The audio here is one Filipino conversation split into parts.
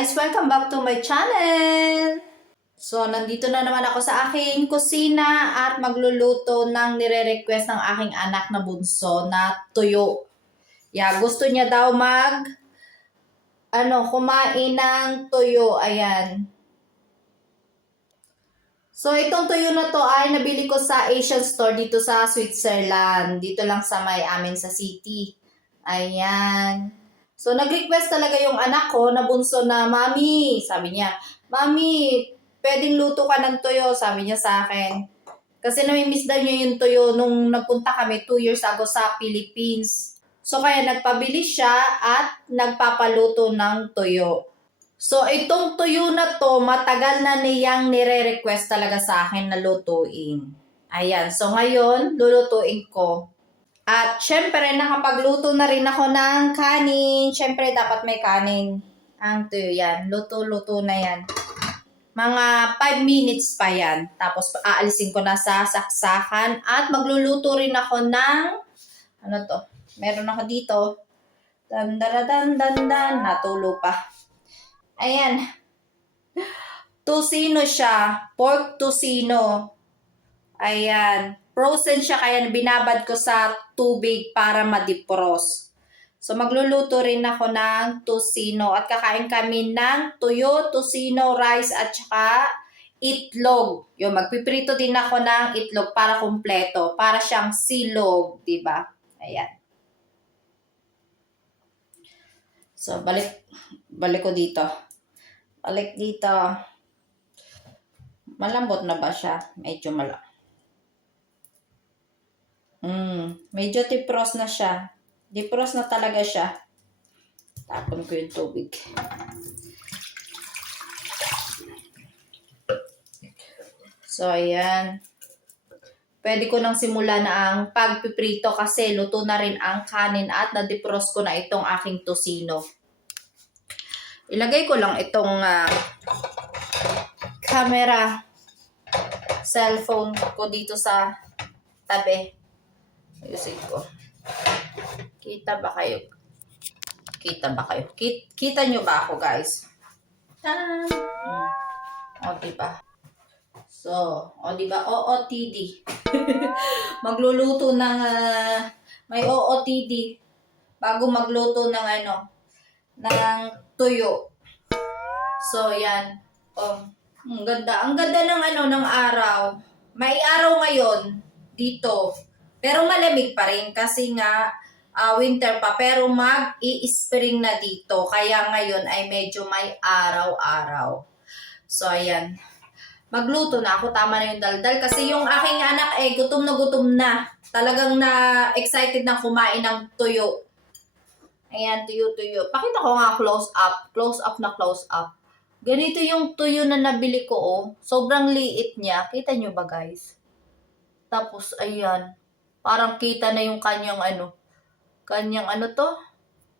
guys! Welcome back to my channel! So, nandito na naman ako sa aking kusina at magluluto ng nire-request ng aking anak na bunso na tuyo. Yeah, gusto niya daw kumain ng tuyo. Ayan. So, itong tuyo na to ay nabili ko sa Asian store dito sa Switzerland. Dito lang sa may amin sa city. Ayan. So, nag-request talaga yung anak ko na bunso na, Mami, sabi niya, Mami, pwedeng luto ka ng tuyo, sabi niya sa akin. Kasi namimiss daw niya yung tuyo nung nagpunta kami 2 years ago sa Philippines. So, kaya nagpabili siya at nagpapaluto ng tuyo. So, itong tuyo na to, matagal na niyang nire-request talaga sa akin na lutuin. Ayan. So, ngayon, lulutuin ko. At syempre, nakapagluto na rin ako ng kanin. Syempre, dapat may kanin. Ang tuyo yan. Luto-luto na yan. Mga 5 minutes pa yan. Tapos, aalisin ko na sa saksakan. At magluluto rin ako ng, meron ako dito. Dan-dan-dan-dan-dan. Natulo pa. Ayan. Tocino siya. Pork tocino. Ayan. Frozen siya kaya binabad ko sa tubig para ma-defrost. So magluluto rin ako ng tocino at kakain kami ng tuyo, tocino, rice at saka itlog. Yung magpiprito din ako ng itlog para kumpleto, para siyang silog, 'di ba? Ayan. So balik ko dito. Balik dito. Malambot na ba siya? Medyo medyo defrost na siya. Defrost na talaga siya. Tapon ko yung tubig. So, ayan. Pwede ko nang simulan na ang pagpiprito kasi luto na rin ang kanin at na-defrost ko na itong aking tocino. Ilagay ko lang itong camera cellphone ko dito sa tabi. Ayusin ko. Kita ba kayo? Kita nyo ba ako, guys? O, diba? So, o, diba? OOTD. Magluluto ng may OOTD bago magluto ng ng tuyo. So, yan. Oh, ang ganda. Ang ganda ng araw. May araw ngayon dito. Pero malamig pa rin kasi nga winter pa. Pero mag-i-spring na dito. Kaya ngayon ay medyo may araw-araw. So, ayan. Magluto na ako. Tama na yung daldal. Kasi yung aking anak gutom na gutom na. Talagang na-excited na kumain ng tuyo. Ayan, tuyo-tuyo. Pakita ko nga close up. Close up na close up. Ganito yung tuyo na nabili ko, oh. Sobrang liit niya. Kita nyo ba, guys? Tapos, ayan. Parang kita na yung kanyang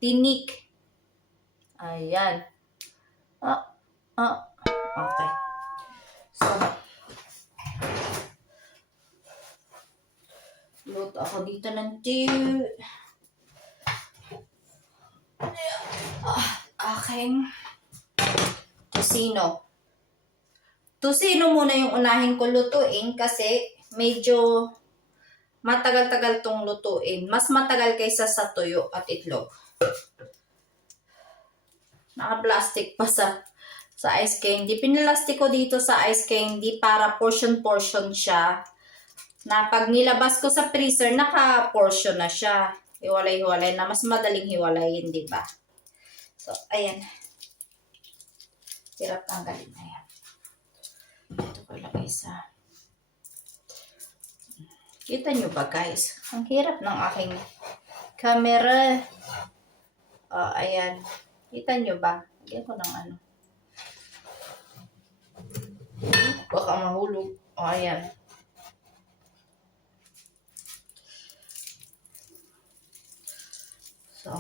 tinik. Ayan. Okay. So, luto ako dito ng tuyo. Aking tocino. Tocino muna yung unahin ko lutuin kasi medyo matagal-tagal tong lutuin. Mas matagal kaysa sa tuyo at itlog. Naka-plastic pa sa ice candy. Pinilastik ko dito sa ice candy para portion-portion siya. Na pag nilabas ko sa freezer, naka-portion na siya. Hiwalay-hiwalay na. Mas madaling hiwalayin, di ba? So, ayan. Hirap tanggalin na yan. Ito ko ilagay sa... Kita nyo ba, guys? Ang hirap ng aking camera. Ayan. Kita nyo ba? Lagyan ko ng baka mahulog. Ayan. So.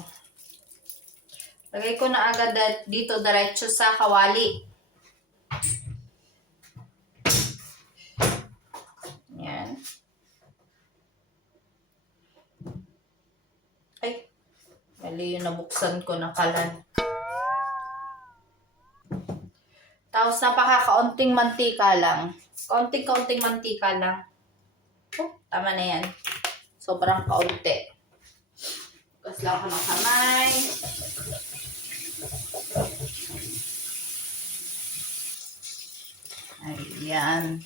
Lagay ko na agad dito diretso sa kawali. Ayan. Ay, mali yung nabuksan ko ng kalan. Tapos napaka-kaunting mantika lang. Kaunting-kaunting mantika lang. Oh, tama na yan. Sobrang kaunti. Bukas lang ako ng kamay. Ayan.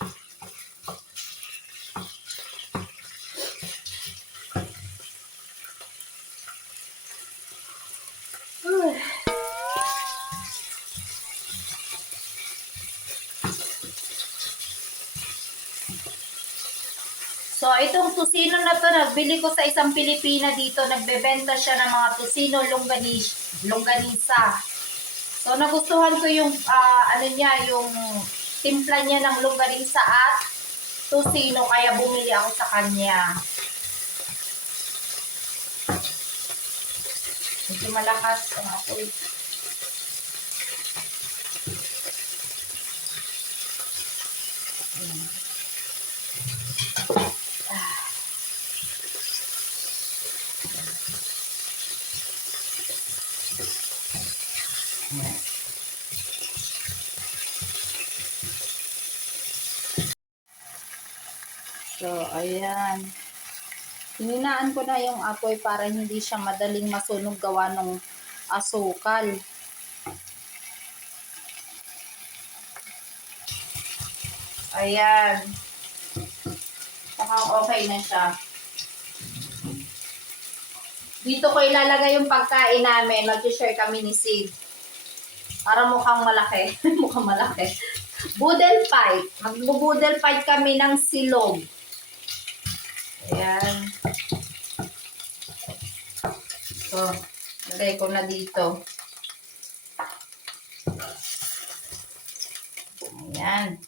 So, itong tusino na to, nagbili ko sa isang Pilipina dito. Nagbebenta siya ng mga tusino longganisa. So, nagustuhan ko yung, yung timpla niya ng longganisa at tusino. Kaya bumili ako sa kanya. Medyo malakas ang apoy. So, ayan. Hininaan ko na yung apoy para hindi siya madaling masunog gawa ng asukal. Ayan. Saka okay na siya. Dito ko ilalagay yung pagkain namin. Mag-share kami ni Sid. Para mukhang malaki. Mukhang malaki. Boodle fight. Mag-boodle fight kami ng silog. Ayan. So, lagay ko na dito. Ayan.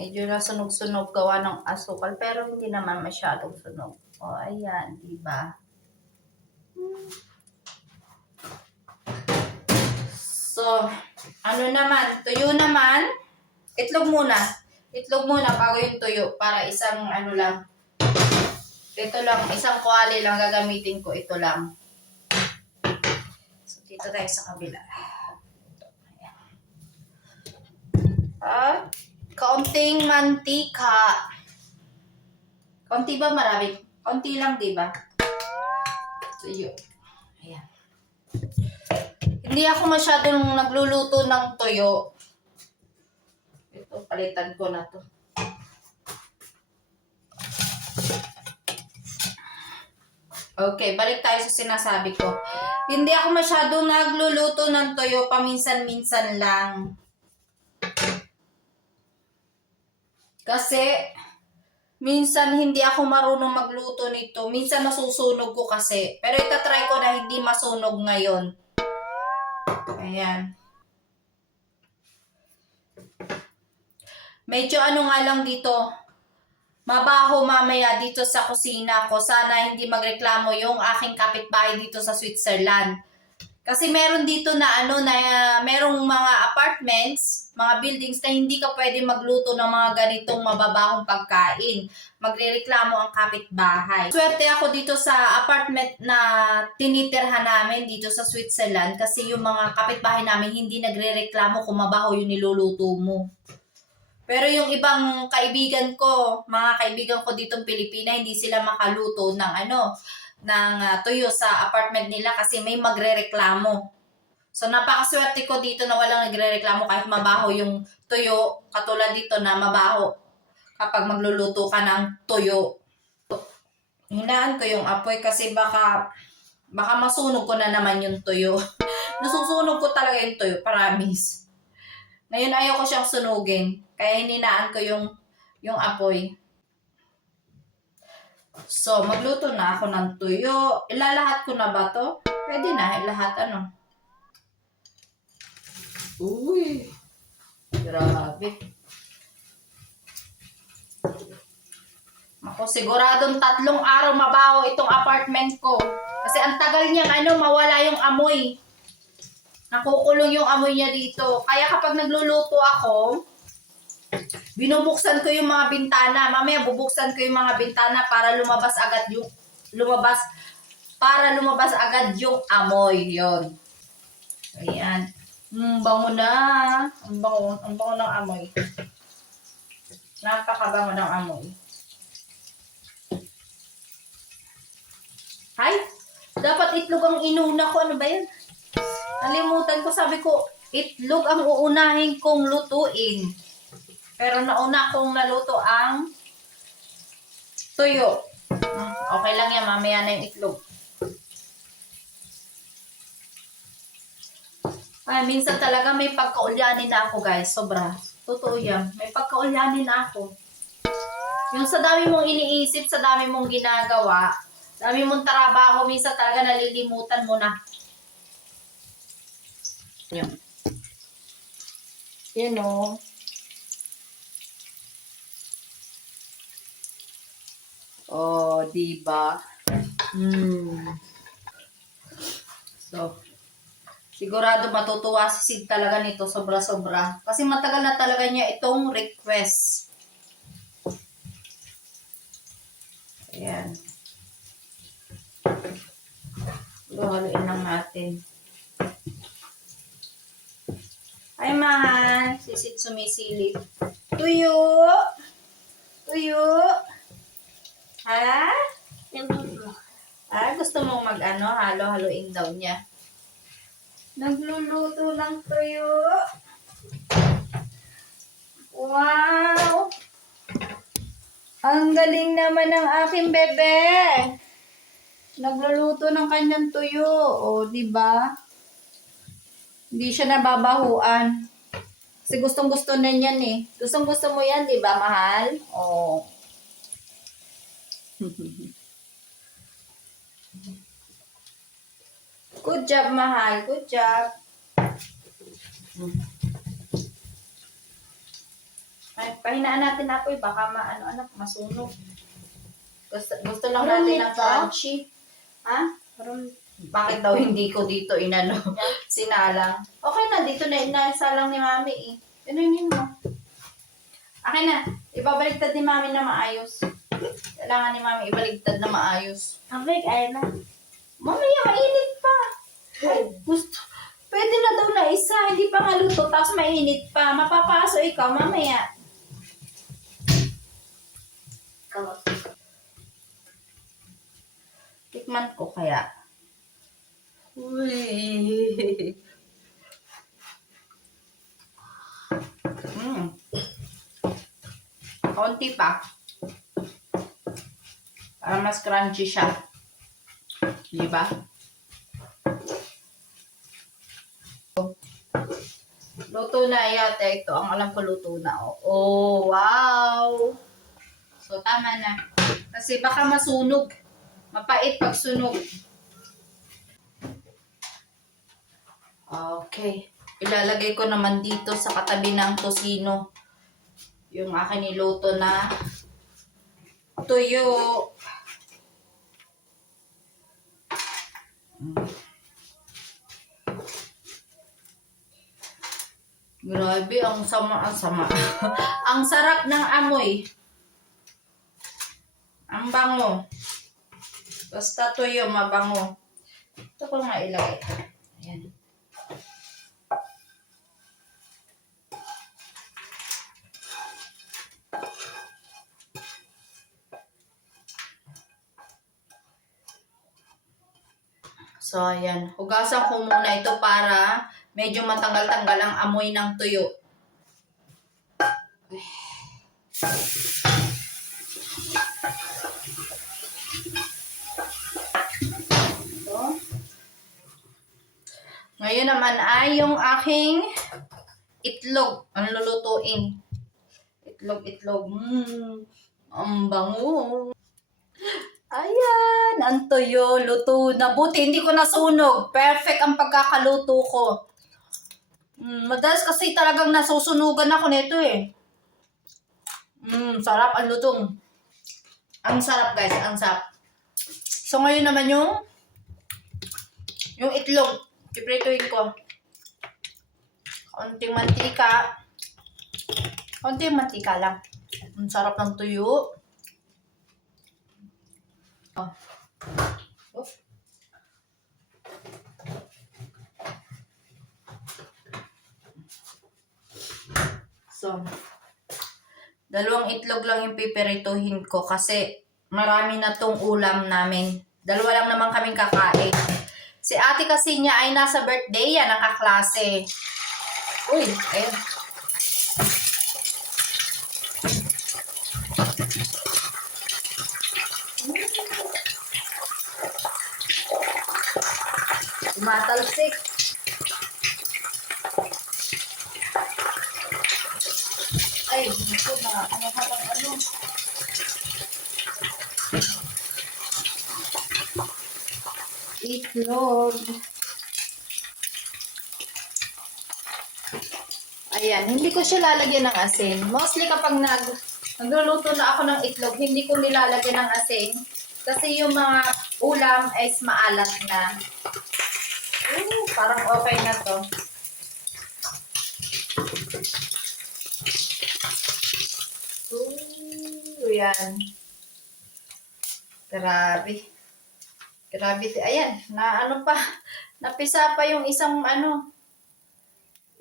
Medyo nasunog-sunog gawa ng asukal, pero hindi naman masyadong sunog. O, ayan, diba? So, ano naman, tuyo naman, itlog muna. Itlog muna bago yung tuyo, para isang ano lang. Ito lang, isang kuwali lang gagamitin ko, ito lang. So, dito tayo sa kabila. At kaunting mantika. Kaunti ba marami? Kaunti lang, di ba? Tuyo. Ayan. Hindi ako masyadong nagluluto ng tuyo. Ito, palitan ko na to. Okay, balik tayo sa sinasabi ko. Hindi ako masyadong nagluluto ng tuyo, paminsan-minsan lang. Kasi, minsan hindi ako marunong magluto nito. Minsan nasusunog ko kasi. Pero itatry ko na hindi masunog ngayon. Ayan. Medyo ano nga lang dito. Mabaho mamaya dito sa kusina ko. Sana hindi magreklamo yung aking kapitbahay dito sa Switzerland. Kasi meron dito na merong mga apartments, mga buildings na hindi ka pwede magluto ng mga ganitong mababahong pagkain. Magrereklamo ang kapitbahay. Swerte ako dito sa apartment na tinitirhan namin dito sa Switzerland kasi yung mga kapitbahay namin hindi nagrereklamo kung mabaho yung niluluto mo. Pero yung ibang kaibigan ko, mga kaibigan ko ditong Pilipina, hindi sila makaluto ng tuyo sa apartment nila kasi may magrereklamo. So napakaswerte ko dito na walang nagrereklamo kahit mabaho yung tuyo, katulad dito na mabaho kapag magluluto ka ng tuyo. Hinaan ko yung apoy kasi baka masunog ko na naman yung tuyo. Nasusunog ko talaga yung tuyo, promise. Ngayon ayaw ko siyang sunugin, kaya hininaan ko yung apoy. So, magluto na ako ng tuyo. Ilalahat ko na ba to? Pwede na, lahat Uy, grabe. Ako, siguradong 3 araw mabaho itong apartment ko. Kasi ang tagal niyang mawala yung amoy. Nakukulong yung amoy niya dito. Kaya kapag nagluluto ako, binubuksan ko yung mga bintana. Mamaya bubuksan ko yung mga bintana para lumabas para lumabas agad yung amoy. Yon. Ayan. Bango na. Ang bango ng amoy. Napakabango ng amoy. Hay, dapat itlog ang inuna ko. Ano ba yan? Nalimutan ko, sabi ko, itlog ang uunahin kong lutuin. Pero nauna kong naluto ang tuyo. Okay lang yan, mamaya na yung itlog. Ay, minsan talaga may pagkaulyanin na ako, guys. Sobra. Totoo yan. May pagkaulyanin na ako. Yung sa dami mong iniisip, sa dami mong ginagawa, dami mong trabaho, minsan talaga nalilimutan mo na. Yan. Yan o. Oh, diba? So, sigurado matutuwa si Sig talaga nito, sobra-sobra. Kasi matagal na talaga niya itong request. Ayan. Haluin lang natin. Ay, mahal. Sisit sumisilip. Tuyo! Tuyo! Ha? Gusto mong mag-ano? Halo-haloin daw niya. Nagluluto ng tuyo. Wow! Ang galing naman ng aking bebe. Nagluluto ng kanyang tuyo. O, diba? Hindi siya nababahuan. Kasi gustong-gusto na niyan eh. Gustong-gusto mo yan, diba, mahal? O. Good job, mahal. Good job. Ay, pahinaan natin ako eh. Baka masunog. Gusto lang natin ng crunchy. Ha? Bakit daw hindi ko dito sinalang? Okay na, dito na inasalang ni mami eh. Inunin mo. Akin na. Ibabaliktad ni mami na maayos. Kailangan ni mami ibaliktad na maayos. Ay na. Mamaya, mainit pa. Ay, gusto. Pwede na daw na isa. Hindi pa nga luto. Tapos mainit pa. Mapapaso ikaw mamaya. Tikman ko kaya. Uy. Konti pa. Para mas crunchy siya. Diba? Luto na yata ito. Ang alam ko luto na. Oh, wow! So, tama na. Kasi baka masunog. Mapait pag sunog. Okay. Ilalagay ko naman dito sa katabi ng tosino yung akin niluto na tuyo. Grabe, ang sama. Ang sarap ng amoy. Ang bango. Basta tuyo, mabango. Ito ko nga ilagay. Ayan. So, ayan. Hugasan ko muna ito para medyo matanggal-tanggal ang amoy ng tuyo. So, ngayon naman ay yung aking itlog. Ang lulutuin. Itlog. Ang bango. Ayan, ang tuyo, luto na. Buti, hindi ko nasunog. Perfect ang pagkakaluto ko. Madalas kasi talagang nasusunugan ako nito eh. Sarap ang lutong. Ang sarap guys, ang sarap. So ngayon naman yung itlog. Piprituin ko. Konting mantika lang. Ang sarap ng tuyo. So, dalawang itlog lang yung pipirituhin ko kasi marami na tong ulam namin. Dalawa lang naman kaming kakain. Si ate kasi niya ay nasa birthday yan ng kaklase. Uy, ayun. Tumatalsik. Ay, ito na. Ano ka bang ano? Itlog. Ayan, hindi ko siya lalagyan ng asin. Mostly kapag nagluluto na ako ng itlog, hindi ko nilalagyan ng asin. Kasi yung mga ulam is maalat na. Parang okay na to. Yan. Grabe. Grabe. Ayan, na ano pa. Napisa pa yung isang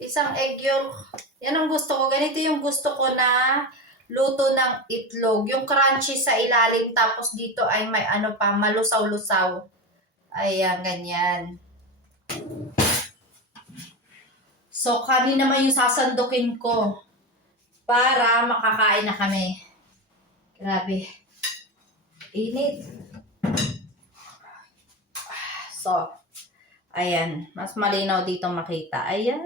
isang egg yolk. Yan ang gusto ko. Ganito yung gusto ko na luto ng itlog. Yung crunchy sa ilalim tapos dito ay may pa, malusaw-lusaw. Ayan, ganyan. So, kanin naman yung sasandukin ko para makakain na kami. Grabe. Init. So, ayan. Mas malinaw dito makita. Ayan.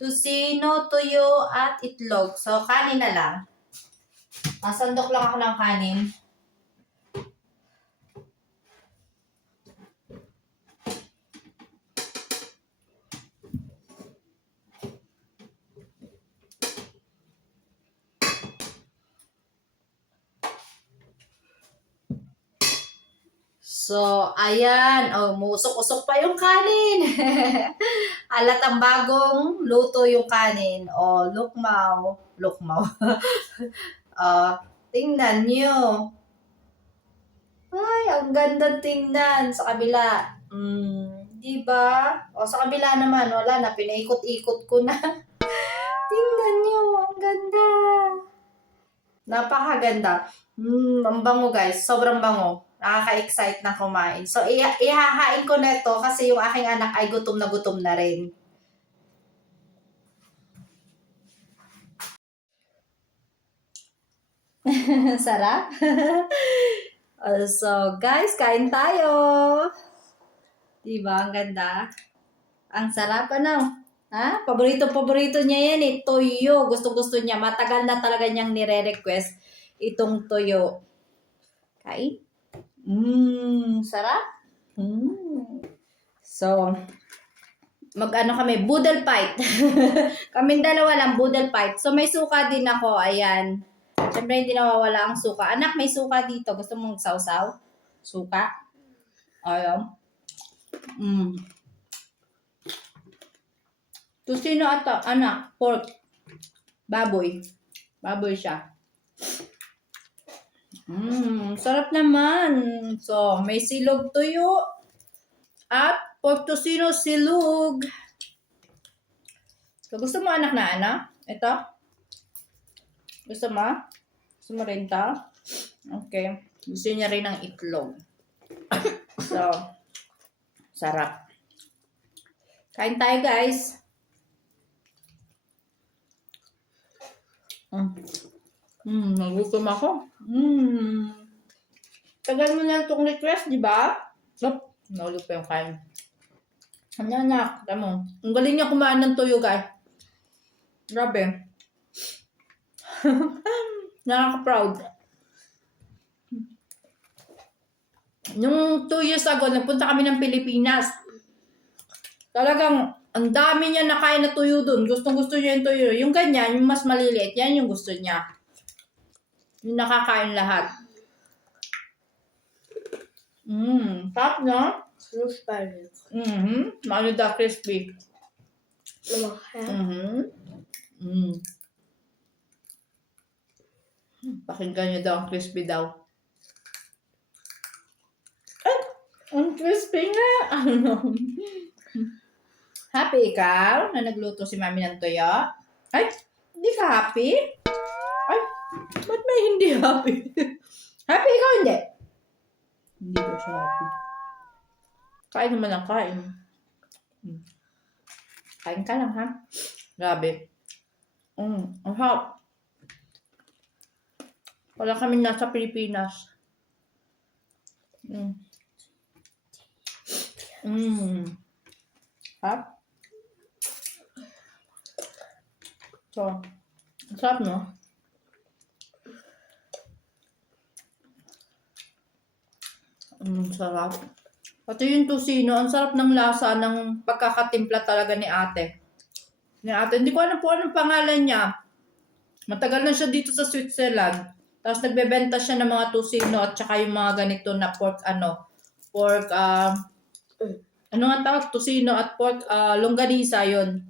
Tusino, tuyo, at itlog. So, kanin na lang. Masandok lang ako ng kanin. So, ayan. Oh, musok-usok pa yung kanin. Alat ang bagong luto yung kanin. Oh, lukmaw. Lukmaw. Tingnan nyo. Ay, ang ganda tingnan sa kabila. Diba? O, sa kabila naman, wala na. Pinaikot-ikot ko na. Tingnan nyo. Ang ganda. Napakaganda. Ang bango guys. Sobrang bango. Nakaka-excite na kumain. So, ihahain ko na ito kasi yung aking anak ay gutom na rin. Sarap? So, guys, kain tayo. Diba? Ang ganda. Ang sarap, ano? Ha? Paborito niya yan eh. Toyo. Gusto niya. Matagal na talaga niyang nire-request itong toyo. Kain? Sarap. So, kami, boodle fight. Kaming dalawa lang, boodle fight. So, may suka din ako, ayan. Siyempre, hindi nawawala ang suka. Anak, may suka dito. Gusto mong sausaw? Suka? Ayan. Tusino ata, anak, pork. Baboy. Baboy siya. Sarap naman. So, may silog tuyo at pork tusino silog. So, gusto mo anak na ano? Ito? Gusto mo? Gusto mo rin ito? Okay. Gusto niya rin ng itlog. So, sarap. Kain tayo guys. Nagutom ako. Tagal mo na itong request, di ba? Naulog pa yung kain. Anak, tamo. Ang galing niya kumain ng tuyo, guys. Grabe. Nakaka-proud. Nung 2 years ago, nagpunta kami ng Pilipinas. Talagang, ang dami niya nakain na tuyo dun. Gustong-gusto niya yung tuyo. Yung ganyan, yung mas maliliit, yan yung gusto niya. Yung nakakain lahat. Sarap, no? Crispy. Ano daw crispy? Pakinggan niyo daw ang crispy daw. Ay! Ang crispy nga! Happy ikaw na nagluto si mami ng toyo? Ay! Di Hindi ka happy? Ay, ba't may hindi happy? Happy ikaw hindi? Hindi daw siya happy. Kain naman ang kain. Kain ka lang, ha? Grabe. Ang harap. Wala kami nasa Pilipinas. Ha? So, ang sarap, no? Sarap. Pati yung tusino, ang sarap ng lasa ng pagkakatimpla talaga ni ate. Hindi ko alam po anong pangalan niya. Matagal na siya dito sa Switzerland. Tapos nagbebenta siya ng mga tusino at saka yung mga ganito na pork, ano nga tawag? Tusino at pork, longganisa yun.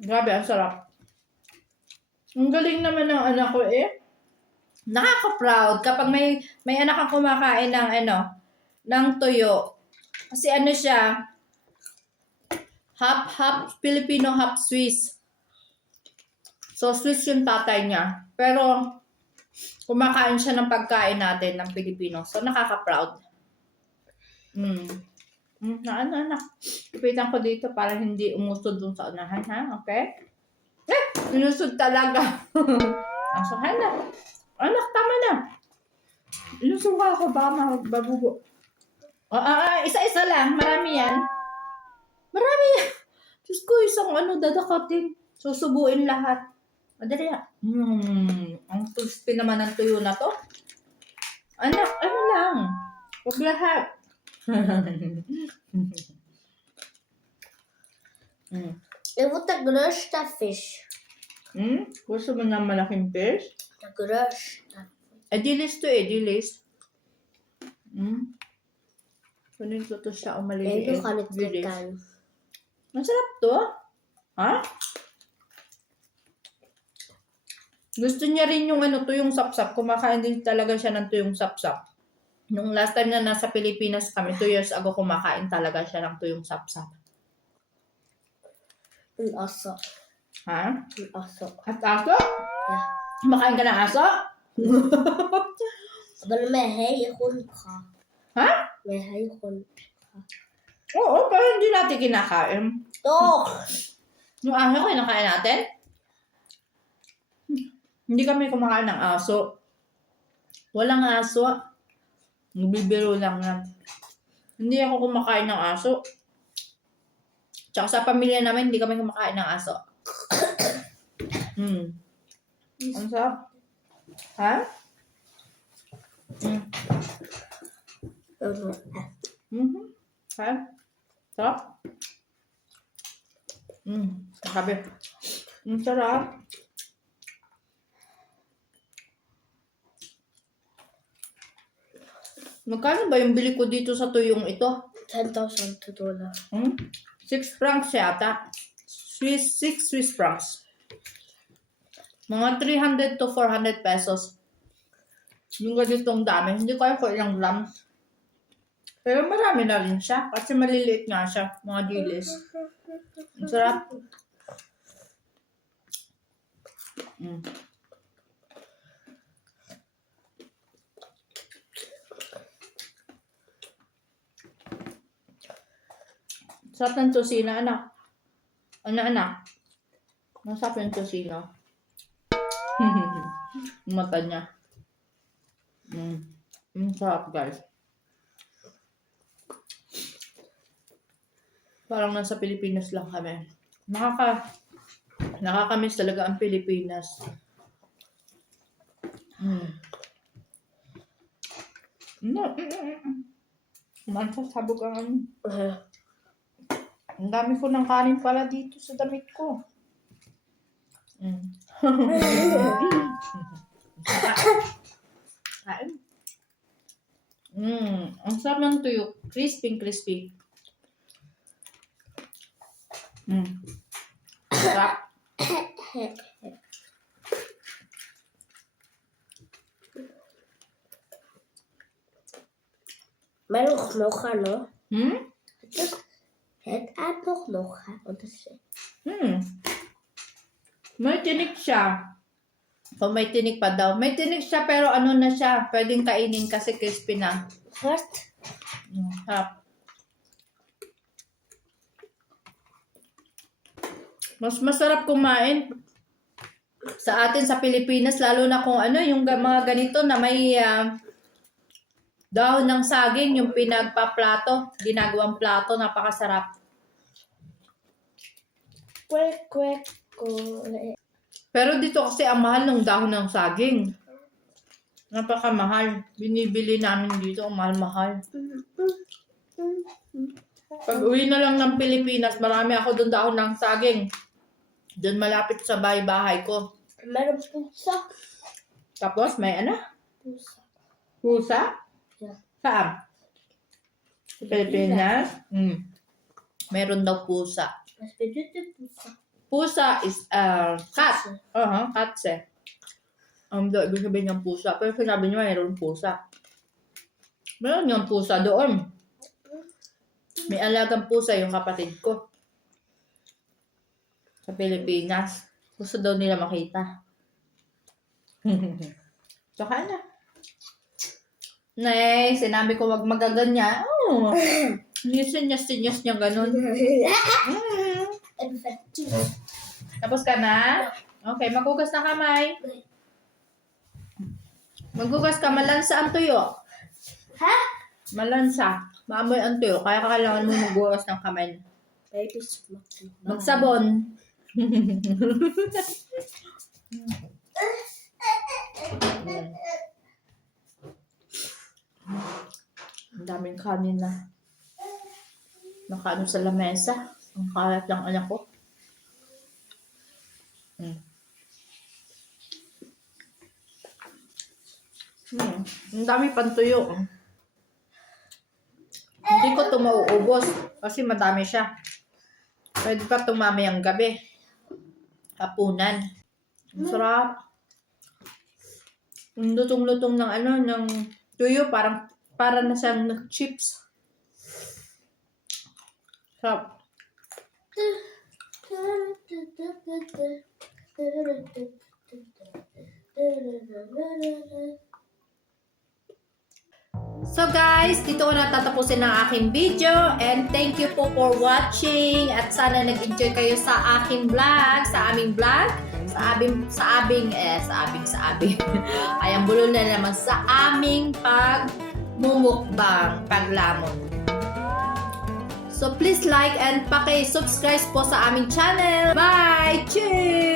Grabe, ang sarap. Ang galing naman ng anak ko eh. Nakaka-proud kapag may anak kang kumakain ng tuyo. Kasi siya, half Filipino, half Swiss. So, Swiss yung tatay niya. Pero, kumakain siya ng pagkain natin ng Pilipino. So, nakaka-proud. Anak. Ipitan ko dito para hindi umusod dun sa unahan, ha? Okay? Inusod talaga. Asuhan na. Anak, tama na. Inusod ka ako, baka mababugo. Isa-isa lang. Marami yan. Diyos ko, isang dadakatin. Susubuin lahat. Madali yan. Ang crispy naman ng tuyo na to. Anak, lang. Huwag lahat. Jag får ta grösta fish. Gusto mo ng malaking fish? Ta grösta. Dilis to dilis. Kunin ko to siya o maliliit. Jag kan inte dricka den. Masarap to. Ha? Gusto niya rin yung tuyong sapsap. Kumakain din talaga siya ng tuyong sapsap. Nung last time na nasa Pilipinas kami, 2 years ago, kumakain talaga siya ng tuyong sapsap. Aso. Ha? Aso. At aso? Ja. Kumakain ka ng aso? Men med hejhund ka. Ha? Med hejhund. Oo, pero hindi natin kinakain. Doch! Yung aso, kinakain natin? Hindi kami kumakain ng aso. Walang aso. Nagbibiro lang yan. Hindi ako kumakain ng aso. Tsaka sa pamilya namin, hindi kami kumakain ng aso. Ang sarap. Ha? Ha? Sarap? Sabi. Ang sarap. Magkano ba yung bili ko dito sa tuyong ito? $10,000. 6 francs yata. 6 Swiss francs. Mga 300 to 400 pesos. Yung ganitong dami. Hindi ko alam kung ilang grams. Pero marami na rin siya. Kasi maliliit nga siya. Mga dilis. Ang sarap. Sarap ng tosino, anak. Anak. Masarap yung tosino. Mata niya. Sarap, guys. Parang nasa Pilipinas lang kami. Nakakamiss talaga ang Pilipinas. Sabog ang Ang dami ko ng kanin pala dito sa damit ko. Kain. Ang sarap ng tuyo. Crispy. Sarap. Meron knochen, no? Het aanbod nog. Want het is... May tinik siya. O may tinik pa daw. May tinik siya pero ano na siya. Pwedeng kainin kasi crispy na. Hard. Harap. Mas masarap kumain sa atin sa Pilipinas, lalo na kung ano, yung mga ganito na may dahon ng saging, yung pinagpa-plato, ginagawang plato, napakasarap. Kwek, kwek, kwek. Pero dito kasi ang mahal ng dahon ng saging. Napakamahal. Binibili namin dito, ang mahal-mahal. Pag uwi na lang ng Pilipinas, marami ako doon dahon ng saging. Doon malapit sa bahay ko. Meron pusa. Tapos may ano? Pusa. Pusa? Yeah. Saan? Sa Pilipinas? Meron daw pusa. Mas pwede pusa. Pusa is cat. Cats eh. Doon, ibig sabihin ng pusa. Pero sinabi niyo mayroon pusa. Meron yung pusa doon. May alagang pusa yung kapatid ko. Sa Pilipinas. Gusto daw nila makita. Saka na. Nay, sinabi ko wag magaganyan. Oh. Sinyas niya ganun. Tapos ka na? Okay, maghugas na kamay. Maghugas ka, malansa ang tuyo. Ha? Malansa. Maamoy ang tuyo, kaya kailangan mo maghugas ng kamay. Baby Magsabon. Ang daming kanin na. Nakaano sa lamesa. Ang kalat ng anak ko. Ang dami pang tuyo. Hindi ko ito mauubos kasi madami siya. Pwede pa tumami ang gabi. Hapunan. Ang sarap. Ang lutong-lutong ng ng tuyo, para na siyang chips. Sarap. So guys, dito ko natatapusin ang aking video and thank you po for watching at sana nag-enjoy kayo sa aking vlog, sa aming vlog, sa abing ayang bulol na naman sa aming pagmumukbang, paglamon. So please like and paki-subscribe po sa aming channel. Bye! Cheers!